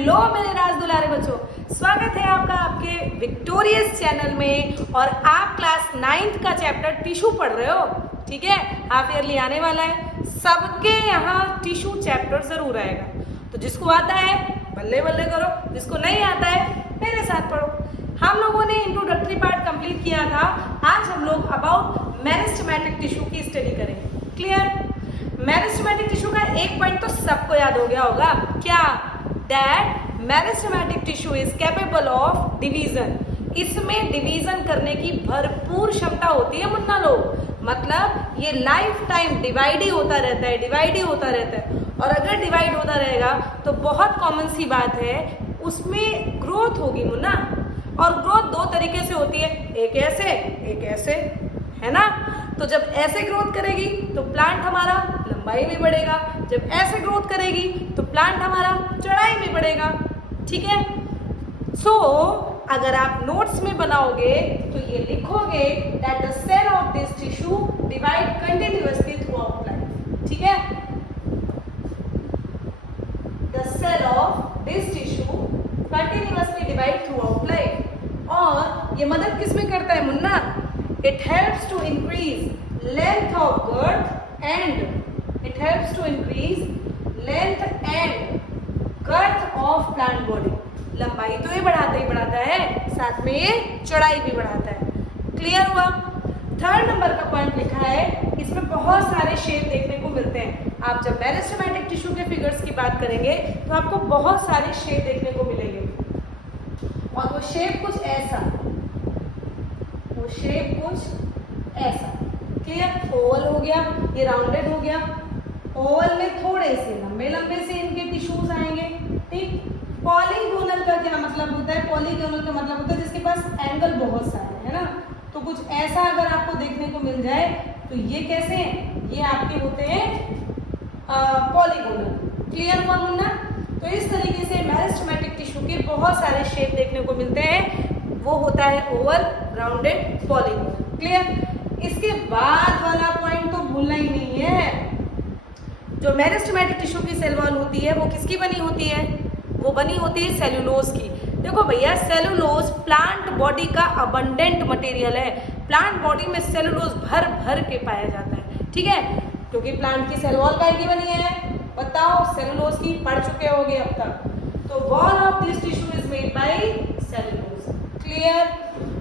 Hello मेरे राज दुलारे बच्चों, स्वागत है आपका आपके विक्टोरियस चैनल में। और आप क्लास 9th का चैप्टर टिश्यू पढ़ रहे हो, ठीक है। हाफ ईयरली आने वाला है, सबके यहाँ टिश्यू चैप्टर जरूर आएगा। तो जिसको आता है बल्ले बल्ले करो, जिसको नहीं आता है मेरे साथ पढ़ो। हम लोगों ने इंट्रोडक्टरी पार्ट कंप्लीट किया था। आज हम लोग अबाउट मेरिस्टेमेटिक टिश्यू की स्टडी करेंगे। क्लियर? मेरिस्टेमेटिक टिश्यू का एक पॉइंट तो सबको याद हो गया होगा, क्या? That meristematic tissue is capable of division. इसमें डिवीजन करने की भरपूर क्षमता होती है मुन्ना लोग। मतलब ये लाइफ टाइम डिवाइड ही होता रहता है, डिवाइड ही होता रहता है। और अगर डिवाइड होता रहेगा तो बहुत कॉमन सी बात है, उसमें ग्रोथ होगी मुन्ना। और ग्रोथ दो तरीके से होती है, एक ऐसे एक ऐसे, है ना। तो जब ऐसे ग्रोथ करेगी तो प्लांट हमारा लंबाई में बढ़ेगा, जब ऐसे ग्रोथ करेगी तो प्लांट हमारा चौड़ाई में बढ़ेगा, ठीक है। सो अगर आप नोट्स में बनाओगे तो ये लिखोगे that the cell of this tissue divide continuously throughout life, ठीक है। The cell of this tissue continuously divide throughout life. और ये मदद किसमें करता है Munna? It helps to increase length of girth and it helps to increase length and girth of plant body. लंबाई तो ये बढ़ाता ही बढ़ाता है, साथ में ये चौड़ाई भी बढ़ाता है। क्लियर हुआ? थर्ड नंबर का पॉइंट लिखा है, इसमें बहुत सारे शेप देखने को मिलते हैं। आप जब मेरिस्टेमेटिक टिश्यू के फिगर्स की बात करेंगे तो आपको बहुत सारे शेप देखने को मिलेंगे। और वो शेप कुछ ऐसा, वो शेप कुछ ऐसा। क्लियर? ओवल हो गया, ये राउंडेड हो गया। ओवल में थोड़े से लंबे लंबे से इनके टिश्यूज आएंगे, ठीक। पॉलीगोनल का क्या मतलब होता है? पॉलीगोनल का मतलब होता है जिसके पास एंगल बहुत सारे, है ना। तो कुछ ऐसा अगर आपको देखने को मिल जाए तो ये कैसे हैं? ये आपके होते हैं पॉलीगोनल। क्लियर हुआ मुन्ना? तो इस तरीके से मेरिस्टेमेटिक टिश्यू के बहुत सारे शेप देखने को मिलते हैं। वो होता है ओवल, राउंडेड, पॉलीगोनल। क्लियर? इसके बाद वाला पॉइंट तो भूलना ही नहीं है। जो मेरिस्टेमेटिक टिश्यू की सेल वॉल होती है वो किसकी बनी होती है? वो बनी होती है सेल्यूलोज की। देखो भैया, सेल्यूलोज प्लांट बॉडी का अबंडेंट मटेरियल है। प्लांट बॉडी में सेल्यूलोज भर भर के पाया जाता है, ठीक है। क्योंकि प्लांट की सेल वॉल काहे की बनी है? बताओ, सेल्यूलोज की। पढ़ चुके होगे अब तक। तो wall of this tissue is made by cellulose. Clear?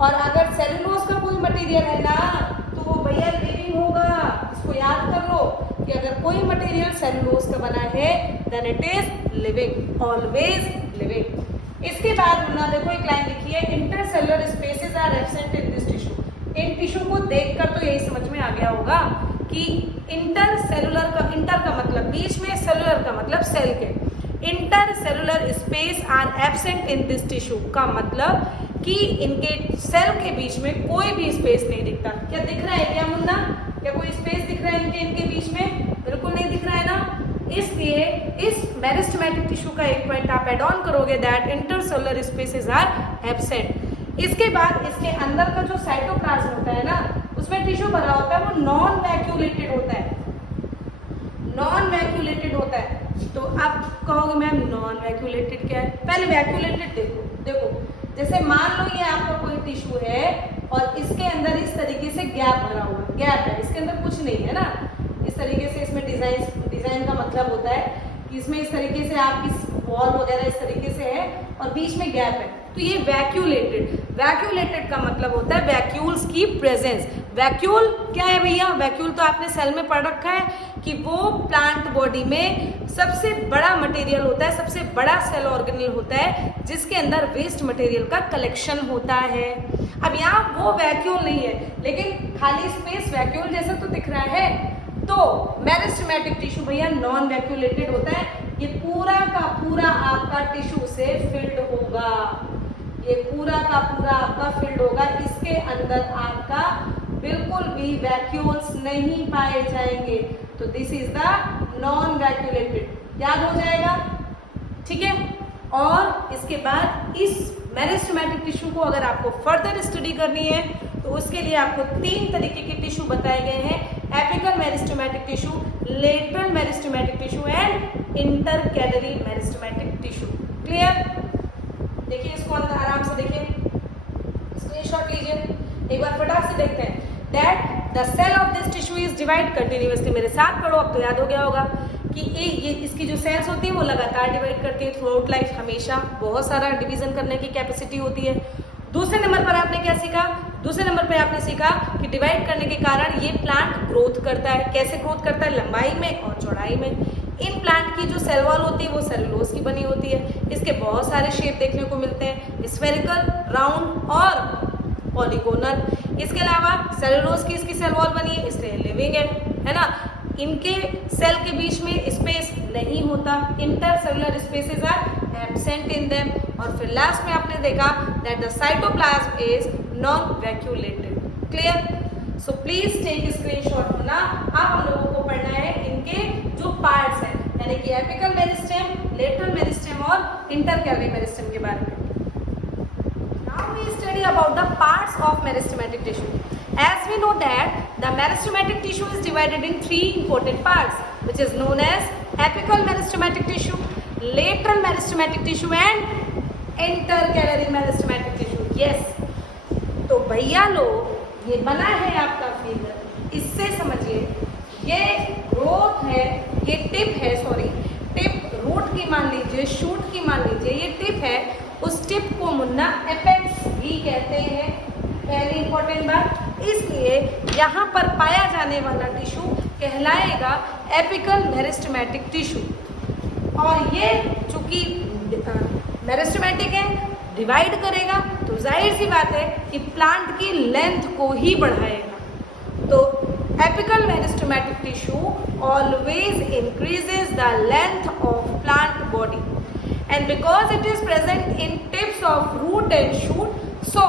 और अगर सेल्यूलोज का कोई मटेरियल है ना तो वो भैया लिविंग होगा। इसको याद कर लो कि अगर कोई मटेरियल सेल्यूलोज का बना है then it is living, always living. इसके बाद मुन्ना देखो एक लाइन लिखी है, intercellular spaces are absent in this tissue. इन टिश्यू को देखकर तो यही समझ में आ गया होगा कि इंटरसेलुलर का, इंटर का मतलब बीच में, सेलुलर का मतलब सेल के। Intercellular space are absent in this tissue का मतलब कि इनके सेल के बीच में कोई भी स्पेस नहीं दिखता। क्या दिख रहा है क्या मुन्ना? क्या कोई स्पेस दिख रहा है इनके बीच में? बिल्कुल नहीं दिख रहा है ना। इसलिए इस मेरिस्टेमेटिक टिश्यू का एक पॉइंट आप एड ऑन करोगे that intercellular spaces are absent. इसके बाद इसके अंदर का जो साइटोप्लाज्म होता है ना, उसमें टिश्यू भरा होता है, वो नॉन वैक्यूलेटेड होता है। नॉन वैक्यूलेटेड होता है। तो आप कहोगे मैम नॉन वैक्यूलेटेड क्या है? पहले वैक्यूलेटेड देखो जैसे मान लो ये आपका कोई टिश्यू है और इसके अंदर इस तरीके से गैप भरा हुआ है, गैप है, इसके अंदर कुछ नहीं है ना। इस तरीके से इसमें डिजाइन का मतलब होता है कि इसमें इस तरीके से आपकी वॉल वगैरह इस तरीके से है और बीच में गैप है, तो ये वैक्यूलेटेड। वैक्यूलेटेड का मतलब होता है वैक्यूल्स की प्रेजेंस। वैक्यूल क्या है भैया? वैक्यूल तो आपने सेल में पढ़ रखा है कि वो प्लांट बॉडी में सबसे बड़ा मटेरियल होता है, सबसे बड़ा सेल ऑर्गेनेल होता है जिसके अंदर वेस्ट मटेरियल का कलेक्शन होता है। अब यहाँ वो वैक्यूल नहीं है, लेकिन खाली स्पेस वैक्यूल जैसा तो दिख रहा है। तो मेरिस्टेमेटिक टिश्यू भैया नॉन वैक्यूलेटेड होता है। ये पूरा का पूरा आपका टिश्यू से फिल्ड होगा, ये पूरा का पूरा आपका फिल्ड होगा। इसके अंदर आपका बिल्कुल भी वैक्यूल्स नहीं पाए जाएंगे। तो this is the non vacuolated. याद हो जाएगा, ठीक है। और इसके बाद इस मेरिस्टेमेटिक टिश्यू को अगर आपको फर्दर स्टडी करनी है तो उसके लिए आपको 3 तरीके के टिश्यू बताए गए हैं, apical meristematic tissue, lateral meristematic tissue and intercalary meristematic tissue. Clear? इसको अंदर आराम से देखिए, स्क्रीनशॉट लीजिए, एक बार फटाक से देखते हैं। That the cell of this tissue is divide continuously, मेरे साथ पढ़ो, अब तो याद हो गया होगा कि ये इसकी जो सेल्स होती है वो लगातार डिवाइड करती है थ्रू आउट लाइफ, हमेशा बहुत सारा डिवीजन करने की कैपेसिटी होती है। दूसरे नंबर पर आपने क्या सीखा? दूसरे नंबर पर आपने सीखा कि डिवाइड करने के कारण ये प्लांट ग्रोथ करता है। कैसे ग्रोथ करता है? लंबाई में और चौड़ाई में। इन प्लांट की जो सेल वॉल होती है वो सेलुलोज की बनी होती है। इसके बहुत सारे शेप देखने को मिलते हैं, स्फेरिकल, राउंड और पॉलीगोनल। इसके अलावा सेलुलोज की इसकी सेल वॉल बनी है, इसलिए लिविंग है ना। इनके सेल के बीच में स्पेस नहीं होता, intercellular spaces are absent in them. और फिर लास्ट में आपने देखा that the cytoplasm is non vacuolated. Clear? So please take screenshot होना। अब हम लोगों को पढ़ना है इनके जो पार्ट्स हैं, यानी कि एपिकल मेरिस्टेम, लेटरल मेरिस्टेम और इंटरकैलरी मेरिस्टेम के बारे में। Now we study about the parts of meristematic tissue. As we know that the meristematic tissue is divided in three important parts, which is known as apical meristematic tissue, lateral meristematic tissue and intercalary meristematic tissue. Yes. तो भैया लोग ये बना है आपका figure, इससे समझिए ये ग्रोथ है, ये टिप है, सॉरी टिप रूट की मान लीजिए, शूट की मान लीजिए, ये टिप है, उस टिप को मुन्ना एपेक्स भी कहते हैं। पहली इंपॉर्टेंट बात, इसलिए यहाँ पर पाया जाने वाला टिश्यू कहलाएगा एपिकल मेरिस्टेमेटिक टिश्यू। और ये चूंकि मेरिस्टेमेटिक है, डिवाइड करेगा, तो जाहिर सी बात है कि प्लांट की लेंथ को ही बढ़ाएगा। तो apical meristematic tissue always increases the length of plant body, and because it is present in tips of root and shoot, so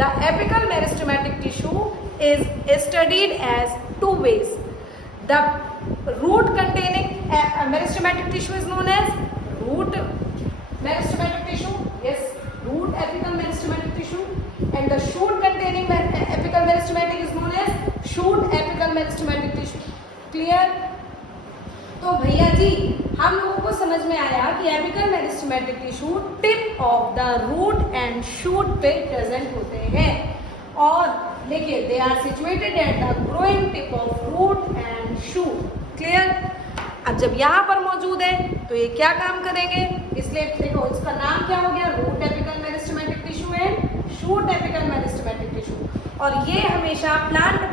the apical meristematic tissue is studied as two ways. The root containing meristematic tissue is known as root meristematic tissue, yes, root apical meristematic tissue, and the shoot containing apical meristematic is known as shoot apical meristematic tissue. Clear? तो भैया जी हम लोगों को समझ में आया कि apical meristematic tissue tip of the root and shoot पे प्रेजेंट होते हैं। और देखिए they are situated at the growing tip of root and shoot. Clear? अब जब यहाँ पर मौजूद है तो ये क्या काम करेंगे? इसलिए देखो इसका नाम क्या हो गया? Root apical meristematic tissue and shoot apical meristematic tissue. और ये हमेशा प्लांट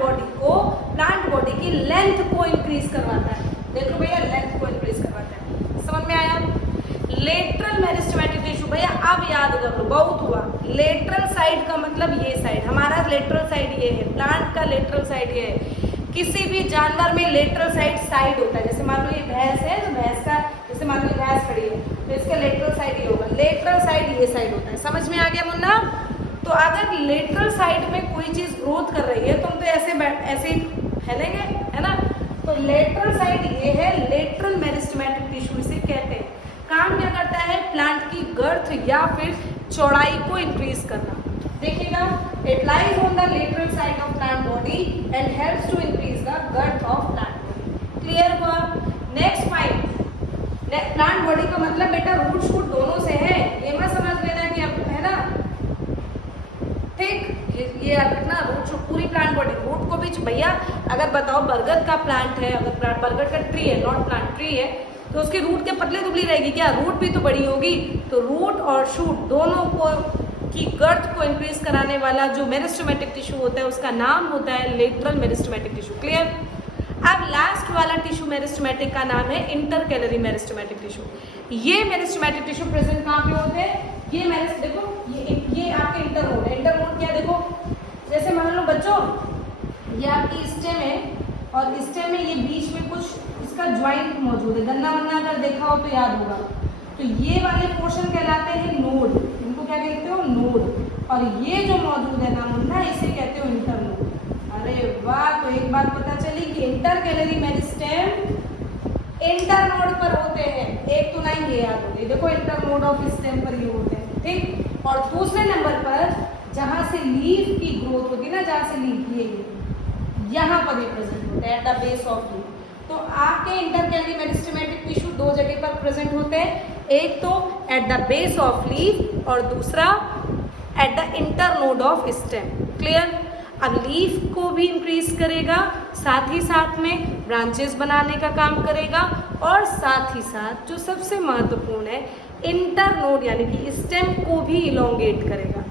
बॉडी की लेंथ को इंक्रीज करवाता है। देखो भैया लेंथ को इंक्रीज करवाता है। समझ में आया? लेटरल मेरिस्टेमेटिक टिश्यू भैया अब याद कर लो, बहुत हुआ। लेटरल साइड का मतलब ये साइड, हमारा लेटरल साइड ये है, प्लांट का लेटरल साइड ये है। किसी भी जानवर में लेटरल साइड होता है। जैसे मान लो ये भैंस है तो भैंस का, जैसे मान लो भैंस खड़ी है तो इसका लेटरल साइड ये होगा, लेटरल साइड ये साइड होता है। समझ में आ गया मुन्ना? तो अगर लेटरल साइड में कोई चीज ग्रोथ कर रही है तुम तो ऐसे ही फैलेंगे, है ना। तो लेटरल साइड ये है, लेटरल मेरिस्टेमेटिक टिश्यू इसे कहते हैं। काम क्या करता है? प्लांट की गर्थ या फिर चौड़ाई को इंक्रीज करना। देखिएगा, it lies on the lateral side of plant body and helps to increase the girth of plant body. Clear हुआ? नेक्स्ट फाइंड, प्लांट बॉडी का मतलब बेटा रूट शूट दोनों से है, ये मत समझ लेना कि अब है ना, ठीक। ये रखना रूट शूट पूरी प्लांट बॉडी, रूट को भी भैया अगर बताओ बरगद का प्लांट है, अगर बरगद का ट्री है, नॉट प्लांट ट्री है, तो उसकी रूट क्या पतली दुबली रहेगी क्या? रूट भी तो बड़ी होगी। तो रूट और शूट दोनों को की गर्थ को इंक्रीज कराने वाला जो मेरिस्टेमेटिक टिश्यू होता है उसका नाम होता है लेटरल मेरिस्टेमेटिक टिश्यू। क्लियर? अब लास्ट वाला टिश्यू मेरिस्टेमेटिक का नाम है इंटरकैलरी मेरिस्टेमेटिक टिश्यू। ये मेरिस्टेमेटिक टिश्यू प्रेजेंट कहाँ पे होते हैं? ये देखो ये आपके इंटरनोड है। इंटरनोड क्या? देखो जैसे मान लो बच्चों ये आपकी स्टेम है और स्टेम में ये बीच में कुछ इसका ज्वाइंट मौजूद है। गन्ना वन्ना अगर देखा हो तो याद होगा। तो ये वाले पोर्शन कहलाते हैं नोड, इनको क्या कहते हो? नोड। और ये जो मौजूद है ना मुन्ना, इसे कहते हो इंटरनोड। अरे वाह, तो एक बात पता चली कि इंटरकैलरी मेरिस्टेम इंटरनोड पर होते हैं। एक तो लाइन ये याद होगी, देखो इंटरनोड ऑफ स्टेम पर ये होते हैं, ठीक। और दूसरे नंबर पर जहां से लीफ की ग्रोथ होती है ना, जहां से लीफ ये यहाँ पर प्रेजेंट होते हैं at the base of leaf. तो आपके इंटरकैलरी मेरिस्टेमेटिक टिश्यू दो जगह पर प्रेजेंट होते हैं, एक तो at the base of leaf और दूसरा at the internode of stem. Clear? अब लीफ को भी इंक्रीज करेगा, साथ ही साथ में ब्रांचेस बनाने का काम करेगा, और साथ ही साथ जो सबसे महत्वपूर्ण है इंटरनोड यानी कि स्टेम को भी इलोंगेट करेगा।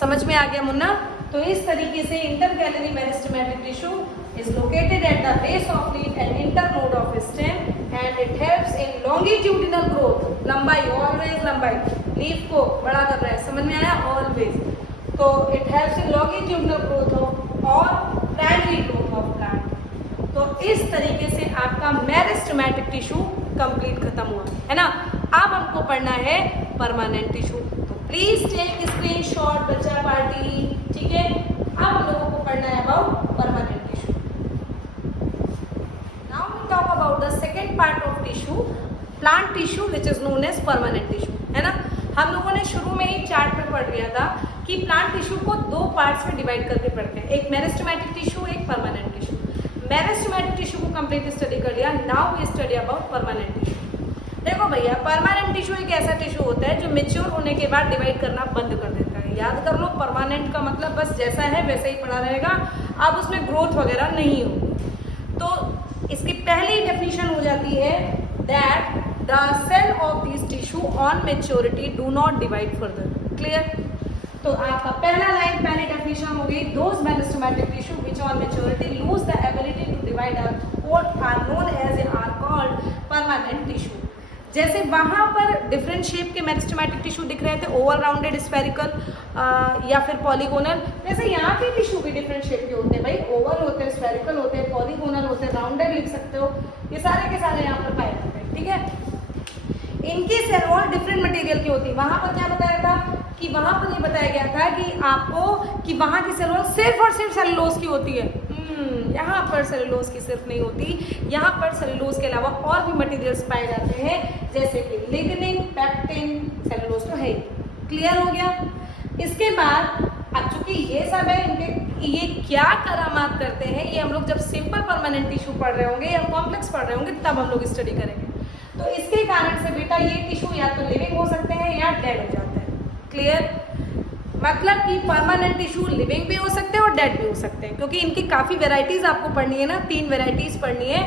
समझ में आ गया मुन्ना? तो इस तरीके से intercalary meristematic tissue is located at the base of leaf and internode of stem and it helps in longitudinal growth। लंबाई, always लंबाई, लीफ को बड़ा कर रहा है, समझ में आया? always। तो it helps in longitudinal growth of और primary growth of plant। तो इस तरीके से आपका मेरिस्टेमेटिक टिश्यू कंप्लीट खत्म हुआ, है ना? अब हमको पढ़ना है परमानेंट टिश्यू। तो प्लीज टेक स्क्रीनशॉट बच्चा पार्टी, ठीक है? अब हम लोगों को पढ़ना है about permanent tissue. Now we talk about the second part of tissue, plant tissue which is known as permanent tissue, है ना? हम लोगों ने शुरू में ही चार्ट में पढ़ लिया था कि प्लांट टिश्यू को दो पार्ट्स में डिवाइड करके पढ़ते हैं, एक मेरिस्टेमेटिक टिश्यू, एक परमानेंट टिश्यू। मेरिस्टेमेटिक टिश्यू को कंप्लीट स्टडी कर लिया, now we study about permanent tissue. देखो भैया, परमानेंट टिश्यू एक ऐसा टिश्यू होता है जो मेच्योर होने के बाद डिवाइड करना बंद कर देता है। याद कर लो, परमानेंट का मतलब बस जैसा है वैसे ही पड़ा रहेगा, अब उसमें ग्रोथ वगैरह नहीं होगी। तो इसकी पहली डेफिनेशन हो जाती है that the cell of this tissue on maturity do not divide further. Clear? तो आपका पहला लाइन, पहली डेफिनेशन हो गई, those meristematic tissue which on maturity lose the ability to divide are known as are called permanent tissue. जैसे वहां पर different shape के मेरिस्टेमेटिक टिश्यू दिख रहे थे, ओवल राउंडेड, स्फेरिकल या फिर पॉलीगोनल, वैसे यहाँ के टिश्यू भी डिफरेंट शेप के होते हैं भाई, ओवल होते हैं, स्फेरिकल होते हैं, पॉलीगोनल होते हैं, राउंडेड लिख सकते हो, ये सारे के सारे यहाँ पर पाए जाते हैं, ठीक है? इनकी सेल वॉल डिफरेंट मटेरियल की होती है। वहां पर क्या बताया था कि वहां पर ये बताया गया था कि आपको कि वहां की सेल वॉल सिर्फ और सिर्फ सेलुलोज की होती है। यहाँ पर सेलुलोज की सिर्फ नहीं होती, यहाँ पर सेलुलोज के अलावा और भी मटेरियल्स पाए जाते हैं, जैसे कि लिग्निन, पेक्टिन, सेलुलोज तो है ही। क्लियर हो गया? इसके बाद अब चूंकि ये सब है, इनके ये क्या करामात करते हैं ये हम लोग जब सिंपल परमानेंट टिश्यू पढ़ रहे होंगे या कॉम्प्लेक्स पढ़ रहे होंगे तब हम लोग स्टडी करेंगे। तो इसके कारण से बेटा ये टिश्यू या तो लिविंग हो सकते हैं या डेड हो जाते हैं। क्लियर? मतलब कि परमानेंट टिश्यू लिविंग भी हो सकते हैं और डेड भी हो सकते हैं, क्योंकि इनकी काफ़ी वेराइटीज आपको पढ़नी है ना, 3 वेराइटीज पढ़नी है,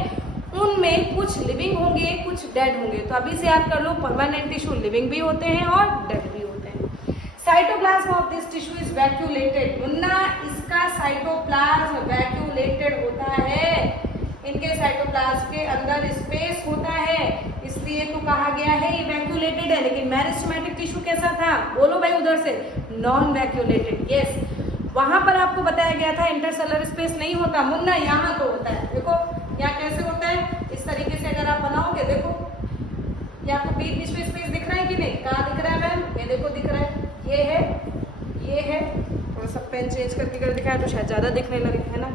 उनमें कुछ लिविंग होंगे कुछ डेड होंगे। तो अभी से याद कर लो, परमानेंट टिश्यू लिविंग भी होते हैं और डेड भी होते हैं। Cytoplasm of this tissue is vacuolated. Munna, इसका साइटोप्लाज्म वैक्यूलेटेड होता है, इनके साइटोप्लाज्म के अंदर स्पेस होता है, इसलिए तो कहा गया है ये वैक्यूलेटेड है। लेकिन मेरिस्टेमेटिक टिश्यू कैसा था? बोलो भाई उधर से, नॉन वैक्यूलेटेड। यस, वहां पर आपको बताया गया था इंटरसेलर स्पेस नहीं होता। मुन्ना, यहाँ तो होता है। देखो यहाँ कैसे होता है, इस तरीके से अगर आप बनाओगे, देखो ये आपको बीच में स्पेस दिख रहा है कि नहीं? कहाँ दिख रहा है मैम? ये देखो दिख रहा है, ये है, ये है। थोड़ा सा पेन चेंज करके कर दिखाया तो शायद ज्यादा दिखने लगे, है ना?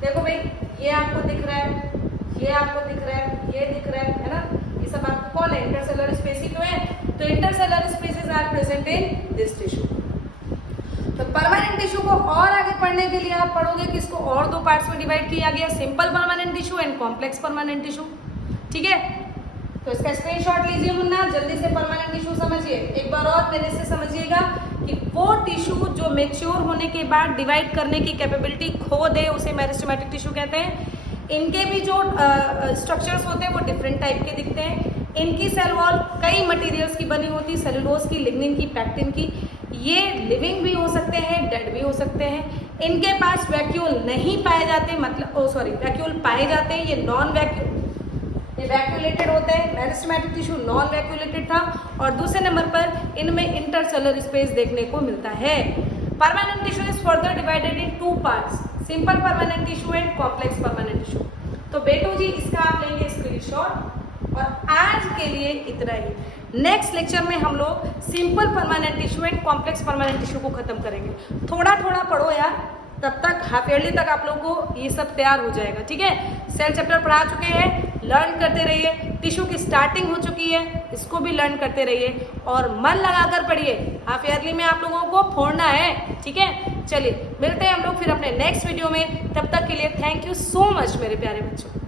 देखो भाई, ये आपको दिख रहा है, ये आपको दिख रहा है, ये दिख रहा है ना? ये सब आपको कौन है? इंटरसेलर स्पेस ही तो है। तो intercellular spaces are present in this tissue. तो परमानेंट टिश्यू को और आगे पढ़ने के लिए आप पढ़ोगे कि इसको और 2 पार्ट्स में डिवाइड किया गया, simple permanent tissue and complex permanent tissue. ठीक है? तो इसका स्क्रीनशॉट लीजिए मुन्ना, जल्दी से परमानेंट टिश्यू समझिए। एक बार और मेरे से समझिएगा कि वो टिश्यू जो मेच्योर होने के बाद डिवाइड करने की कैपेबिलिटी खो दे उसे मेरिस्टेमेटिक टिश्यू कहते हैं। इनके भी जो स्ट्रक्चर्स होते हैं वो डिफरेंट टाइप के दिखते हैं। इनकी सेल वॉल कई मटेरियल्स की बनी होती है, सेलुलोज की, लिग्निन की, पेक्टिन की। ये लिविंग भी हो सकते हैं, डेड भी हो सकते हैं। इनके पास वैक्यूल नहीं पाए जाते, मतलब वैक्यूल पाए जाते हैं, ये नॉन वैक्यूल, ये वैक्यूलेटेड होते हैं। मेरिस्टेमेटिक टिश्यू नॉन वैक्यूलेटेड था। और दूसरे नंबर पर इनमें इंटरसेलर स्पेस देखने को मिलता है। Permanent tissue is further divided in 2 parts, simple permanent tissue and complex permanent tissue. तो बेटू जी इसका आप लेंगे स्क्रीनशॉट। और आज के लिए इतना ही। नेक्स्ट लेक्चर में हम लोग simple permanent tissue and complex permanent tissue को खत्म करेंगे। थोड़ा थोड़ा पढ़ो यार, तब तक हाफ ईयरली तक आप लोगों को ये सब तैयार हो जाएगा। ठीक है? सेल चैप्टर पढ़ा चुके हैं, लर्न करते रहिए। टिश्यू की स्टार्टिंग हो चुकी है, इसको भी लर्न करते रहिए और मन लगाकर पढ़िए। हाफ ईयरली में आप लोगों को फोड़ना है। ठीक है? चलिए मिलते हैं हम लोग फिर अपने नेक्स्ट वीडियो में। तब तक के लिए थैंक यू सो मच मेरे प्यारे बच्चों।